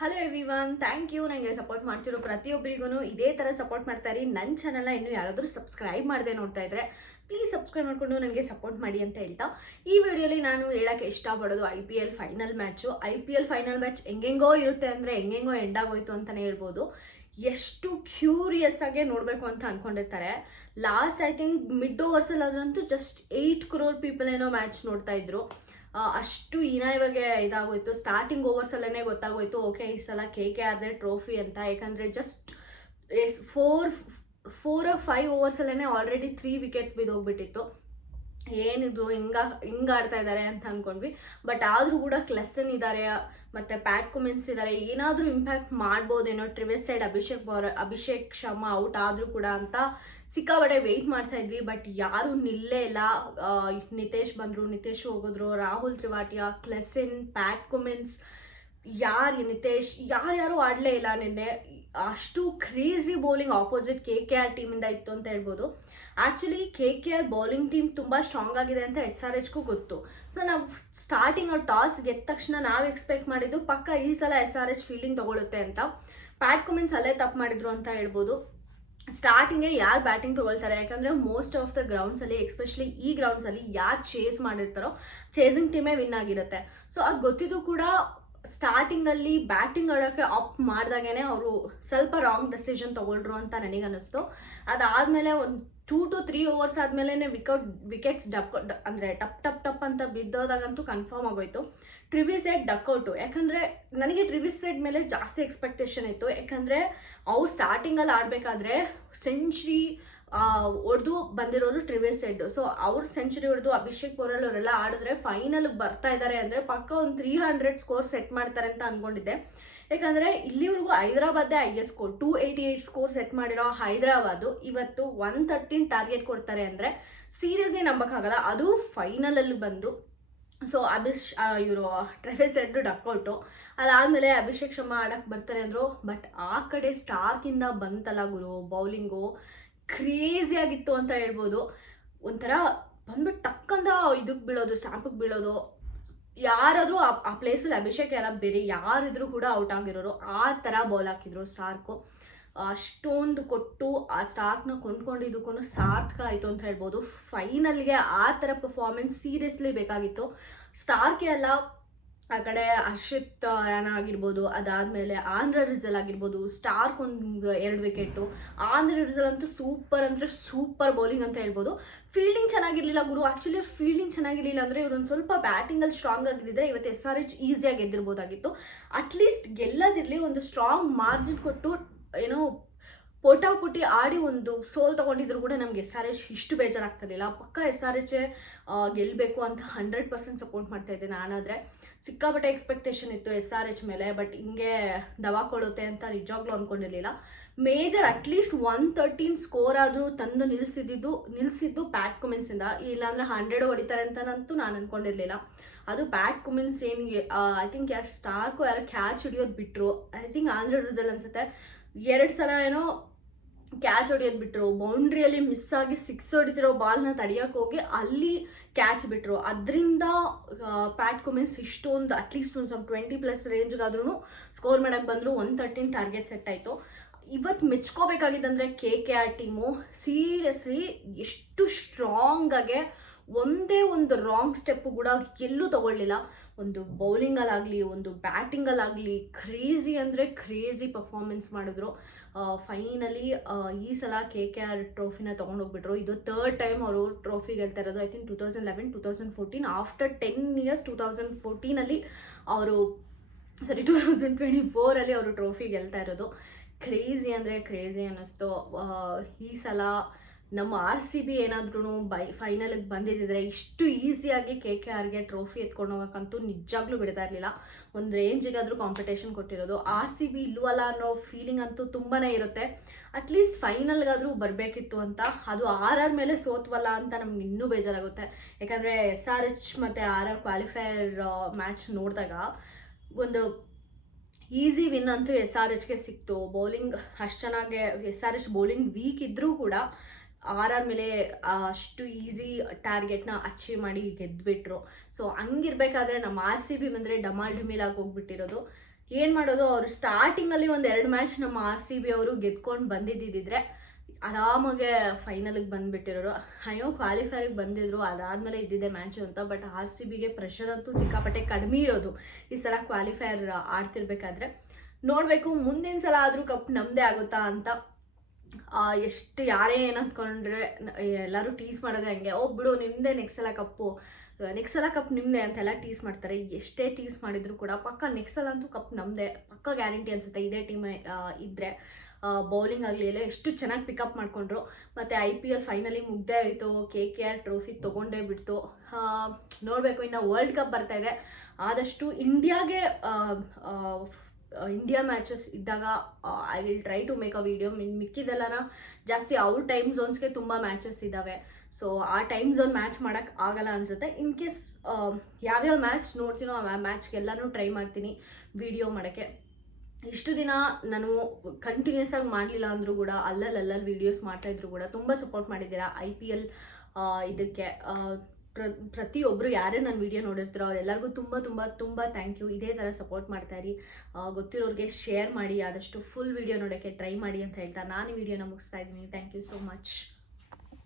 Hello everyone, thank you. ನನಗೆ support ಮಾಡ್ತಿರೋ ಪ್ರತಿಯೊಬ್ಬರಿಗೂ ಇದೇ ಥರ ಸಪೋರ್ಟ್ ಮಾಡ್ತಾ ಇರಿ. ನನ್ನ ಚಾನಲ್ನ ಇನ್ನೂ ಯಾರಾದರೂ ಸಬ್ಸ್ಕ್ರೈಬ್ ಮಾಡದೆ ನೋಡ್ತಾ ಇದ್ದರೆ ಪ್ಲೀಸ್ ಸಬ್ಸ್ಕ್ರೈಬ್ ಮಾಡಿಕೊಂಡು ನನಗೆ ಸಪೋರ್ಟ್ ಮಾಡಿ ಅಂತ ಹೇಳ್ತಾ ಈ ವಿಡಿಯೋಲಿ ನಾನು ಹೇಳೋಕ್ಕೆ ಇಷ್ಟಪಡೋದು IPL final match. IPL final match ಹೆಂಗೆಂಗೋ ಇರುತ್ತೆ ಅಂದರೆ ಹೆಂಗೆಂಗೋ ಎಂಡ್ ಆಗೋಯ್ತು ಅಂತಲೇ ಹೇಳ್ಬೋದು. ಎಷ್ಟು ಕ್ಯೂರಿಯಸ್ ಆಗಿ ನೋಡಬೇಕು ಅಂತ ಅಂದ್ಕೊಂಡಿರ್ತಾರೆ. ಲಾಸ್ಟ್ ಐ ಥಿಂಕ್ ಮಿಡ್ ಓವರ್ಸಲ್ಲಿ ಆದ್ರಂತೂ ಜಸ್ಟ್ 8 crore ಪೀಪಲ್ ಏನೋ ಮ್ಯಾಚ್ ನೋಡ್ತಾ ಇದ್ರು. ಅಷ್ಟು ಇವಾಗ ಇದಾಗೋಯ್ತು. ಸ್ಟಾರ್ಟಿಂಗ್ ಓವರ್ಸಲ್ಲೇ ಗೊತ್ತಾಗೋಯ್ತು, ಓಕೆ ಈ ಸಲ KKR ಟ್ರೋಫಿ ಅಂತ. ಯಾಕಂದರೆ ಜಸ್ಟ್ 4 or 5 ಓವರ್ಸಲ್ಲೇ ಆಲ್ರೆಡಿ 3 ವಿಕೆಟ್ಸ್ ಬಿದ್ದೋಗ್ಬಿಟ್ಟಿತ್ತು. ಏನಿದ್ರು ಹಿಂಗೆ ಆಡ್ತಾ ಇದ್ದಾರೆ ಅಂತ ಅಂದ್ಕೊಂಡ್ವಿ. ಬಟ್ ಆದರೂ ಕೂಡ ಕ್ಲೆಸನ್ ಇದ್ದಾರೆ ಮತ್ತು ಪ್ಯಾಟ್ ಕುಮಿನ್ಸ್ ಇದ್ದಾರೆ, ಏನಾದರೂ ಇಂಪ್ಯಾಕ್ಟ್ ಮಾಡ್ಬೋದೇನೋ. Travis side Abhishek Sharma out ಆದರೂ ಕೂಡ ಅಂತ ಸಿಕ್ಕಾಪಟ್ಟೆ ವೆಯ್ಟ್ ಮಾಡ್ತಾ ಇದ್ವಿ. ಬಟ್ ಯಾರು ನಿಲ್ಲೇ ಇಲ್ಲ. ನಿತೇಶ್ ಬಂದರು, ನಿತೇಶ್ ಹೋಗಿದ್ರು, ರಾಹುಲ್ ತ್ರಿವಾಟಿಯಾ, ಕ್ಲೆಸನ್, ಪ್ಯಾಟ್ ಕುಮಿನ್ಸ್, ನಿತೇಶ್ ಯಾರು ಆಡಲೇ ಇಲ್ಲ ನಿನ್ನೆ. ಅಷ್ಟು ಕ್ರೇಜಿ ಬೌಲಿಂಗ್ ಆಪೋಸಿಟ್ KKR ಟೀಮಿಂದ ಇತ್ತು ಅಂತ ಹೇಳ್ಬೋದು. ಆ್ಯಕ್ಚುಲಿ KKR ಬೌಲಿಂಗ್ ಟೀಮ್ ತುಂಬ ಸ್ಟ್ರಾಂಗ್ ಆಗಿದೆ ಅಂತ SRHಗೂ ಗೊತ್ತು. ಸೊ ನಾವು ಸ್ಟಾರ್ಟಿಂಗ್ ಟಾಸ್ ಗೆದ್ದ ತಕ್ಷಣ ನಾವು ಎಕ್ಸ್ಪೆಕ್ಟ್ ಮಾಡಿದ್ದು ಪಕ್ಕ ಈ ಸಲ SRH ಫೀಲ್ಡಿಂಗ್ ತೊಗೊಳುತ್ತೆ ಅಂತ. ಪ್ಯಾಟ್ ಕುಮಿನ್ಸ್ ಅಲ್ಲೇ ತಪ್ಪು ಮಾಡಿದ್ರು ಅಂತ ಹೇಳ್ಬೋದು. ಸ್ಟಾರ್ಟಿಂಗೇ ಯಾರು ಬ್ಯಾಟಿಂಗ್ ತೊಗೊಳ್ತಾರೆ, ಯಾಕಂದರೆ ಮೋಸ್ಟ್ ಆಫ್ ದ ಗ್ರೌಂಡ್ಸಲ್ಲಿ, ಎಸ್ಪೆಷಲಿ ಈ ಗ್ರೌಂಡ್ಸಲ್ಲಿ ಯಾರು ಚೇಸ್ ಮಾಡಿರ್ತಾರೋ ಚೇಸಿಂಗ್ ಟೀಮೇ ವಿನ್ ಆಗಿರುತ್ತೆ. ಸೊ ಅದು ಗೊತ್ತಿದ್ದು ಕೂಡ ಸ್ಟಾರ್ಟಿಂಗಲ್ಲಿ ಬ್ಯಾಟಿಂಗ್ ಆಡೋಕ್ಕೆ ಆಪ್ಟ್ ಮಾಡಿದಾಗೇ ಅವರು ಸ್ವಲ್ಪ ರಾಂಗ್ ಡೆಸಿಷನ್ ತೊಗೊಳ್ರು ಅಂತ ನನಗನ್ನಿಸ್ತು. ಅದಾದಮೇಲೆ ಒಂದು 2 to 3 ಓವರ್ಸ್ ಆದಮೇಲೆ ವಿಕೆಟ್ಸ್ ಅಂದರೆ ಟಪ್ ಅಂತ ಬಿದ್ದೋದಾಗಂತೂ ಕನ್ಫರ್ಮ್ ಆಗೋಯ್ತು. ಟ್ರಿವಿಸ್ ಸೈಡ್ ಡಕ್ಔಟು. ಯಾಕಂದರೆ ನನಗೆ ಟ್ರಿವಿಸ್ ಸೈಡ್ ಮೇಲೆ ಜಾಸ್ತಿ ಎಕ್ಸ್ಪೆಕ್ಟೇಷನ್ ಇತ್ತು. ಯಾಕಂದರೆ ಅವ್ರು ಸ್ಟಾರ್ಟಿಂಗಲ್ಲಿ ಆಡಬೇಕಾದ್ರೆ ಸೆಂಚುರಿ ಹೊಡೆದು ಬಂದಿರೋರು ಟ್ರಿವಿಸ್ ಸೈಡ್. ಸೊ ಅವ್ರು ಸೆಂಚುರಿ ಹೊಡೆದು ಅಭಿಷೇಕ್ ಪೋರಲ್ ಅವರೆಲ್ಲ ಆಡಿದ್ರೆ ಫೈನಲ್ಗೆ ಬರ್ತಾ ಇದ್ದಾರೆ ಅಂದರೆ ಪಕ್ಕ ಒಂದು 300 ಸ್ಕೋರ್ ಸೆಟ್ ಮಾಡ್ತಾರೆ ಅಂತ ಅಂದ್ಕೊಂಡಿದ್ದೆ. ಯಾಕಂದರೆ ಇಲ್ಲಿವರೆಗೂ ಹೈದರಾಬಾದೇ ಹೈಯೆಸ್ಟ್ ಸ್ಕೋರ್ 288 ಸ್ಕೋರ್ ಸೆಟ್ ಮಾಡಿರೋ ಹೈದರಾಬಾದು ಇವತ್ತು 113 ಟಾರ್ಗೆಟ್ ಕೊಡ್ತಾರೆ ಅಂದರೆ ಸೀರಿಯಸ್ಲಿ ನಂಬೋಕ್ಕಾಗಲ್ಲ. ಅದು ಫೈನಲಲ್ಲಿ ಬಂದು. ಸೊ ಇವರು ಟ್ರಿವಿಸ್ ಸೈಡ್ ಡಕ್ಔಟು. ಅದಾದಮೇಲೆ ಅಭಿಷೇಕ್ ಶರ್ಮಾ ಆಡೋಕ್ಕೆ ಬರ್ತಾರೆ ಅಂದರು. ಬಟ್ ಆ ಕಡೆ ಸ್ಟಾರ್ಕಿಂದ ಬಂತಲ್ಲ ಗುರು, ಬೌಲಿಂಗು ಕ್ರೇಜಿ ಆಗಿತ್ತು ಅಂತ ಹೇಳ್ಬೋದು. ಒಂಥರ ಬಂದ್ಬಿಟ್ಟು ಟಕ್ಕಂದ ಇದಕ್ಕೆ ಬೀಳೋದು, ಸ್ಟ್ಯಾಂಪಿಗೆ ಬೀಳೋದು. ಯಾರಾದರೂ ಆ ಪ್ಲೇಸಲ್ಲಿ ಅಭಿಷೇಕ್ ಎಲ್ಲ ಬೇರೆ ಯಾರಿದ್ರು ಕೂಡ ಔಟ್ ಆಗಿರೋರು, ಆ ಥರ ಬಾಲ್ ಹಾಕಿದ್ರು ಸ್ಟಾರ್ಕು. ಅಷ್ಟೊಂದು ಕೊಟ್ಟು ಆ ಸ್ಟಾರ್ಕ್ನ ಕೊಂಡ್ಕೊಂಡಿದ್ದಕ್ಕೂ ಸಾರ್ಥಕ ಆಯಿತು ಅಂತ ಹೇಳ್ಬೋದು. ಫೈನಲ್ಗೆ ಆ ಥರ ಪರ್ಫಾರ್ಮೆನ್ಸ್ ಸೀರಿಯಸ್ಲಿ ಬೇಕಾಗಿತ್ತು. ಸ್ಟಾರ್ಕೆ ಅಲ್ಲ, ಆ ಕಡೆ ಹರ್ಷಿತ್ ರಾಣಾ ಆಗಿರ್ಬೋದು, ಅದಾದಮೇಲೆ ಆಂಧ್ರ ರಿಸಲ್ ಆಗಿರ್ಬೋದು, ಸ್ಟಾರ್ಕ್ ಒಂದು 2 ವಿಕೆಟು. ಆಂಧ್ರ ರಿಸಲ್ ಅಂತೂ ಸೂಪರ್ ಅಂದರೆ ಸೂಪರ್ ಬೌಲಿಂಗ್ ಅಂತ ಹೇಳ್ಬೋದು. ಫೀಲ್ಡಿಂಗ್ ಚೆನ್ನಾಗಿರಲಿಲ್ಲ ಗುರು. ಆ್ಯಕ್ಚುಲಿ ಫೀಲ್ಡಿಂಗ್ ಚೆನ್ನಾಗಿರಲಿಲ್ಲ ಅಂದರೆ ಇವ್ರೊಂದು ಸ್ವಲ್ಪ ಬ್ಯಾಟಿಂಗಲ್ಲಿ ಸ್ಟ್ರಾಂಗ್ ಆಗಿದ್ದರೆ ಇವತ್ತು SRH ಈಸಿಯಾಗಿ ಗೆದ್ದಿರ್ಬೋದಾಗಿತ್ತು. ಅಟ್ಲೀಸ್ಟ್ ಗೆಲ್ಲದಿರಲಿ, ಒಂದು ಸ್ಟ್ರಾಂಗ್ ಮಾರ್ಜಿನ್ ಕೊಟ್ಟು ಏನೋ ಪೋಟಾಪುಟಿ ಆಡಿ ಒಂದು ಸೋಲ್ ತೊಗೊಂಡಿದ್ರು ಕೂಡ ನಮಗೆ SRH ಇಷ್ಟು ಬೇಜಾರಾಗ್ತಿರಲಿಲ್ಲ. ಪಕ್ಕ SRH ಗೆಲ್ಲಬೇಕು ಅಂತ 100% ಸಪೋರ್ಟ್ ಮಾಡ್ತಾಯಿದ್ದೆ ನಾನಾದರೆ. ಸಿಕ್ಕಾಪಟ್ಟೆ ಎಕ್ಸ್ಪೆಕ್ಟೇಷನ್ ಇತ್ತು SRH ಮೇಲೆ. ಬಟ್ ಹಿಂಗೆ ದವಾ ಕೊಡುತ್ತೆ ಅಂತ ನಿಜವಾಗ್ಲೂ ಅಂದ್ಕೊಂಡಿರಲಿಲ್ಲ. ಮೇಜರ್ ಅಟ್ಲೀಸ್ಟ್ 113 ಸ್ಕೋರ್ ಆದರೂ ತಂದು ನಿಲ್ಲಿಸಿದ್ದು ಪ್ಯಾಟ್ ಕುಮಿನ್ಸಿಂದ. ಇಲ್ಲಾಂದರೆ 100 ಹೊಡಿತಾರೆ ಅಂತನಂತೂ ನಾನು ಅಂದ್ಕೊಂಡಿರಲಿಲ್ಲ. ಅದು ಪ್ಯಾಟ್ ಕುಮಿನ್ಸ್ ಐ ಥಿಂಕ್ ಯಾರು ಸ್ಟಾರ್ಕು ಯಾರು ಕ್ಯಾಚ್ ಹಿಡಿಯೋದು ಬಿಟ್ಟರು. ಐ ಥಿಂಕ್ ಆಂಧ್ರ ರಿಸಲ್ ಅನ್ಸುತ್ತೆ 2 ಸಲ ಏನೋ ಕ್ಯಾಚ್ ಹೊಡಿಯೋದು ಬಿಟ್ಟರು. ಬೌಂಡ್ರಿಯಲ್ಲಿ ಮಿಸ್ ಆಗಿ 6 ಹೊಡಿತಿರೋ ಬಾಲ್ನ ತಡೆಯೋಕೆ ಹೋಗಿ ಅಲ್ಲಿ ಕ್ಯಾಚ್ ಬಿಟ್ಟರು. ಅದರಿಂದ ಪ್ಯಾಟ್ ಕುಮಿನ್ಸ್ ಇಷ್ಟೊಂದು ಅಟ್ಲೀಸ್ಟ್ ಒಂದು ಸ್ವಲ್ಪ 20+ ರೇಂಜ್ಗಾದ್ರೂ ಸ್ಕೋರ್ ಮಾಡೋಕ್ಕೆ ಬಂದರು. 113 ಟಾರ್ಗೆಟ್ ಸೆಟ್ ಆಯಿತು. ಇವತ್ತು ಮೆಚ್ಕೋಬೇಕಾಗಿದ್ದಂದರೆ KKR ಟೀಮು ಸೀರಿಯಸ್ಲಿ ಎಷ್ಟು ಸ್ಟ್ರಾಂಗಾಗೆ ಒಂದೇ ಒಂದು ರಾಂಗ್ ಸ್ಟೆಪ್ಪು ಕೂಡ ಅವ್ರು ಎಲ್ಲೂ ತೊಗೊಳ್ಳಿಲ್ಲ. ಒಂದು ಬೌಲಿಂಗಲ್ಲಾಗಲಿ ಒಂದು ಬ್ಯಾಟಿಂಗಲ್ಲಾಗಲಿ ಕ್ರೇಜಿ ಅಂದರೆ ಕ್ರೇಜಿ ಪರ್ಫಾರ್ಮೆನ್ಸ್ ಮಾಡಿದ್ರು. ಫೈನಲಿ ಈ ಸಲ KKR ಟ್ರೋಫಿನ ತೊಗೊಂಡೋಗ್ಬಿಟ್ರು. ಇದು 3rd ಟೈಮ್ ಅವರು ಟ್ರೋಫಿ ಗೆಲ್ತಾ ಇರೋದು. ಐ ಥಿಂಕ್ 2011, 2014 ಆಫ್ಟರ್ 10 years 2014 ಅವರು 2024 ಅವರು ಟ್ರೋಫಿ ಗೆಲ್ತಾ ಇರೋದು. ಕ್ರೇಜಿ ಅಂದರೆ ಕ್ರೇಜಿ ಅನ್ನಿಸ್ತು. ಈ ಸಲ ನಮ್ಮ RCB ಏನಾದ್ರೂ ಫೈನಲಿಗೆ ಬಂದಿದ್ದರೆ ಇಷ್ಟು ಈಸಿಯಾಗಿ KKRಗೆ ಟ್ರೋಫಿ ಎತ್ಕೊಂಡು ಹೋಗೋಕ್ಕಂತೂ ನಿಜಾಗ್ಲೂ ಬಿಡ್ತಾ ಇರಲಿಲ್ಲ. ಒಂದು ರೇಂಜಿಗಾದರೂ ಕಾಂಪಿಟೇಷನ್ ಕೊಟ್ಟಿರೋದು. RCB ಇಲ್ವಲ್ಲ ಅನ್ನೋ ಫೀಲಿಂಗ್ ಅಂತೂ ತುಂಬಾ ಇರುತ್ತೆ. ಅಟ್ಲೀಸ್ಟ್ ಫೈನಲ್ಗಾದರೂ ಬರಬೇಕಿತ್ತು ಅಂತ. ಅದು RR ಮೇಲೆ ಸೋತ್ವಲ್ಲ ಅಂತ ನಮ್ಗೆ ಇನ್ನೂ ಬೇಜಾರಾಗುತ್ತೆ. ಯಾಕಂದರೆ SRH ಮತ್ತು RR ಕ್ವಾಲಿಫೈಯರ್ ಮ್ಯಾಚ್ ನೋಡಿದಾಗ ಒಂದು ಈಸಿ ವಿನ್ ಅಂತೂ SRHಗೆ ಸಿಕ್ತು. ಬೌಲಿಂಗ್ ಅಷ್ಟು ಚೆನ್ನಾಗೆ SRH ಬೌಲಿಂಗ್ ವೀಕ್ ಇದ್ದರೂ ಕೂಡ RR ಮೇಲೆ ಅಷ್ಟು ಈಸಿ ಟಾರ್ಗೆಟ್ನ ಅಚೀವ್ ಮಾಡಿ ಗೆದ್ದುಬಿಟ್ರು. ಸೊ ಹಂಗಿರ್ಬೇಕಾದ್ರೆ ನಮ್ಮ RCB ಬಂದರೆ ಡಮಾಲ್ ಡಿಮಿಲಾಗಿ ಹೋಗ್ಬಿಟ್ಟಿರೋದು. ಏನು ಮಾಡೋದು, ಅವರು ಸ್ಟಾರ್ಟಿಂಗಲ್ಲಿ ಒಂದು 2 ಮ್ಯಾಚ್ ನಮ್ಮ RCB ಅವರು ಗೆದ್ಕೊಂಡು ಬಂದಿದ್ದಿದ್ರೆ ಆರಾಮಾಗೆ ಫೈನಲಿಗೆ ಬಂದುಬಿಟ್ಟಿರೋರು. ಅಯ್ಯೋ ಕ್ವಾಲಿಫೈರಿಗೆ ಬಂದಿದ್ರು, ಅದಾದಮೇಲೆ ಇದ್ದಿದ್ದೆ ಮ್ಯಾಚು ಅಂತ. ಬಟ್ RCBಗೆ ಪ್ರೆಷರ್ ಅಂತೂ ಸಿಕ್ಕಾಪಟ್ಟೆ ಕಡಿಮೆ ಇರೋದು ಈ ಸಲ ಕ್ವಾಲಿಫೈರ್ ಆಡ್ತಿರ್ಬೇಕಾದ್ರೆ. ನೋಡಬೇಕು ಮುಂದಿನ ಸಲ ಆದರೂ ಕಪ್ ನಮ್ಮದೇ ಆಗುತ್ತಾ ಅಂತ. ಎಷ್ಟು ಯಾರೇ ಏನು ಅಂದ್ಕೊಂಡ್ರೆ ಎಲ್ಲರೂ ಟೀಸ್ ಮಾಡೋದೇ ಹಂಗೆ, ಬಿಡು ನಿಮ್ಮದೇ ನೆಕ್ಸ್ಟ್ ಸಲ ಕಪ್ ನಿಮ್ಮದೇ ಅಂತೆಲ್ಲ ಟೀಸ್ ಮಾಡ್ತಾರೆ. ಎಷ್ಟೇ ಟೀಸ್ ಮಾಡಿದ್ರು ಕೂಡ ಪಕ್ಕ ನೆಕ್ಸ್ಟ್ ಸಲ ಅಂತೂ ಕಪ್ ನಮ್ಮದೇ ಪಕ್ಕ ಗ್ಯಾರಂಟಿ ಅನಿಸುತ್ತೆ. ಇದೇ ಟೀಮ್ ಇದ್ದರೆ ಬೌಲಿಂಗ್ ಆಗಲಿ ಎಲ್ಲ ಎಷ್ಟು ಚೆನ್ನಾಗಿ ಪಿಕಪ್ ಮಾಡಿಕೊಂಡ್ರು. ಮತ್ತು IPL ಫೈನಲಿ ಮುಗ್ದೇ ಆಯಿತು, KKR ಟ್ರೋಫಿ ತೊಗೊಂಡೇ ಬಿಡ್ತು. ನೋಡಬೇಕು, ಇನ್ನು ವರ್ಲ್ಡ್ ಕಪ್ ಬರ್ತಾಯಿದೆ. ಆದಷ್ಟು ಇಂಡಿಯಾ ಮ್ಯಾಚಸ್ ಇದ್ದಾಗ I will try to make a video. ಮಿಕ್ಕಿದೆಲ್ಲನ ಜಾಸ್ತಿ ಅವ್ರ ಟೈಮ್ ಝೋನ್ಸ್ಗೆ ತುಂಬ ಮ್ಯಾಚಸ್ ಇದ್ದಾವೆ. ಸೊ ಆ ಟೈಮ್ ಝೋನ್ ಮ್ಯಾಚ್ ಮಾಡೋಕ್ಕೆ ಆಗಲ್ಲ ಅನಿಸುತ್ತೆ. ಇನ್ ಕೇಸ್ ಯಾವ್ಯಾವ ಮ್ಯಾಚ್ ನೋಡ್ತೀನೋ ಆ ಮ್ಯಾಚ್ಗೆಲ್ಲನೂ ಟ್ರೈ ಮಾಡ್ತೀನಿ ವಿಡಿಯೋ ಮಾಡೋಕ್ಕೆ. ಇಷ್ಟು ದಿನ ನಾನು ಕಂಟಿನ್ಯೂಸ್ ಆಗಿ ಮಾಡಲಿಲ್ಲ ಅಂದರೂ ಕೂಡ ಅಲ್ಲಲ್ಲಿ ವೀಡಿಯೋಸ್ ಮಾಡ್ತಾಯಿದ್ರು ಕೂಡ ತುಂಬ ಸಪೋರ್ಟ್ ಮಾಡಿದ್ದೀರಾ IPL ಇದಕ್ಕೆ. ಪ್ರತಿಯೊಬ್ಬರು ಯಾರೇ ನನ್ನ ವಿಡಿಯೋ ನೋಡಿರ್ತೀರೋ ಅವರೆಲ್ಲರಿಗೂ ತುಂಬ ತುಂಬ ತುಂಬ ಥ್ಯಾಂಕ್ ಯು. ಇದೇ ಥರ ಸಪೋರ್ಟ್ ಮಾಡ್ತಾಯಿರಿ. ಗೊತ್ತಿರೋರಿಗೆ ಶೇರ್ ಮಾಡಿ, ಆದಷ್ಟು ಫುಲ್ ವಿಡಿಯೋ ನೋಡೋಕ್ಕೆ ಟ್ರೈ ಮಾಡಿ ಅಂತ ಹೇಳ್ತಾ ನಾನು ವಿಡಿಯೋನ ಮುಗಿಸ್ತಾ ಇದ್ದೀನಿ. Thank you so much.